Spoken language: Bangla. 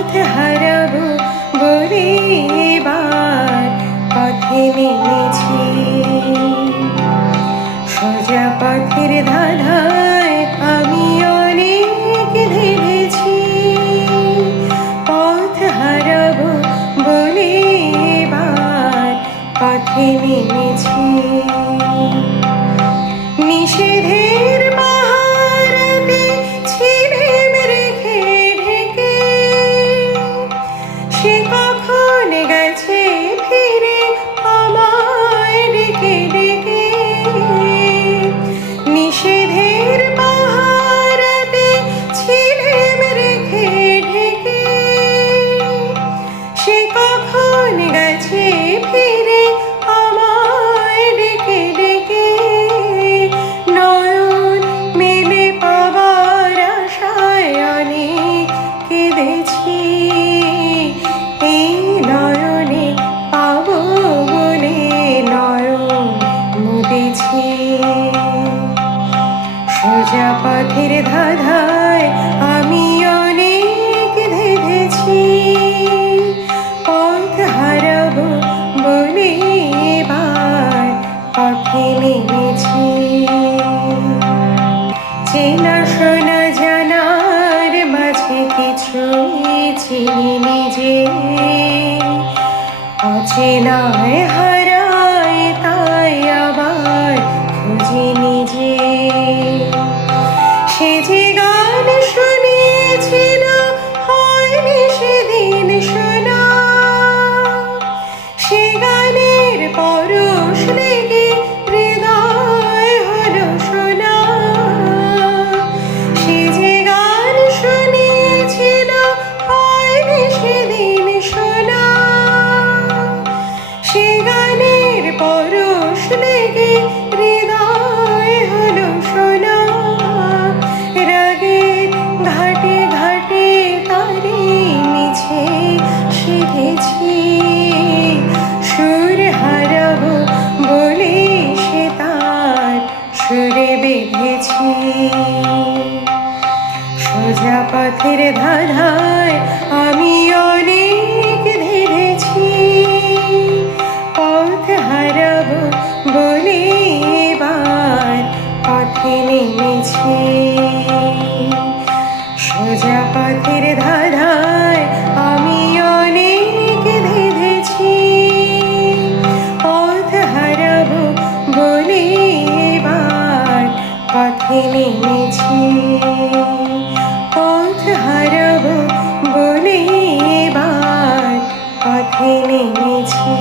পথ হারাবো বলে এবার পথে নেমেছি। সোজা পথের ধাঁধায় আমি অনেক ভেবেছি। পথ হারাবো বলে এবার পথে নেমেছি। নিষেধের পাহারাতে ছিলেম রেখে ঢেকে, সে কখন গেছে ফিরে আমায় ডেকে ডেকে। নিষেধের পাহারাতে ছিলেম রেখে ঢেকে, সে কখন গেছে ফিরে আমায় ডেকে ডেকে। নয়ন মেলে পাবার আশায় অনেক কেঁদেছি। এই নয়নে পাবো বলে নয়ন মুদেছি। সোজা পথের ধাঁধায় আমি অনেক ধেঁধেছি। পথ হারাবো বলে এবার পথে নেমেছি। চেনা শোনা জানার মাঝে কিছুই চিনি নিজে, অচেনায় হারায় তাই আবার খুঁজি নিজে। সে যে গান শুনিয়েছিল হয়নি সেদিন শোনা, সে গানের পরশ লেগে হৃদয় হলো শোনা। সে যে গান শুনিয়েছিল হয়নি সেদিন শোনা, সে গানের পরশ লেগে হৃদয় হলো শোনা। রাগের ঘাটে ঘাটে তারে মিছে শিখেছি। সুর হারাবো বলে সে তার সুরে বেঁধেছি। সোজা পথের ধাঁধায় আমি অনেক ধেঁধেছি। পথ হারাবো বলে এবার পথে নেমেছি। সোজা পথের ধাঁধায় আমি অনেক ধেঁধেছি। পথ হারাবো বলে এবার পথে নেমেছি। পথ হারাবো বলে এবার পথে নেমেছি।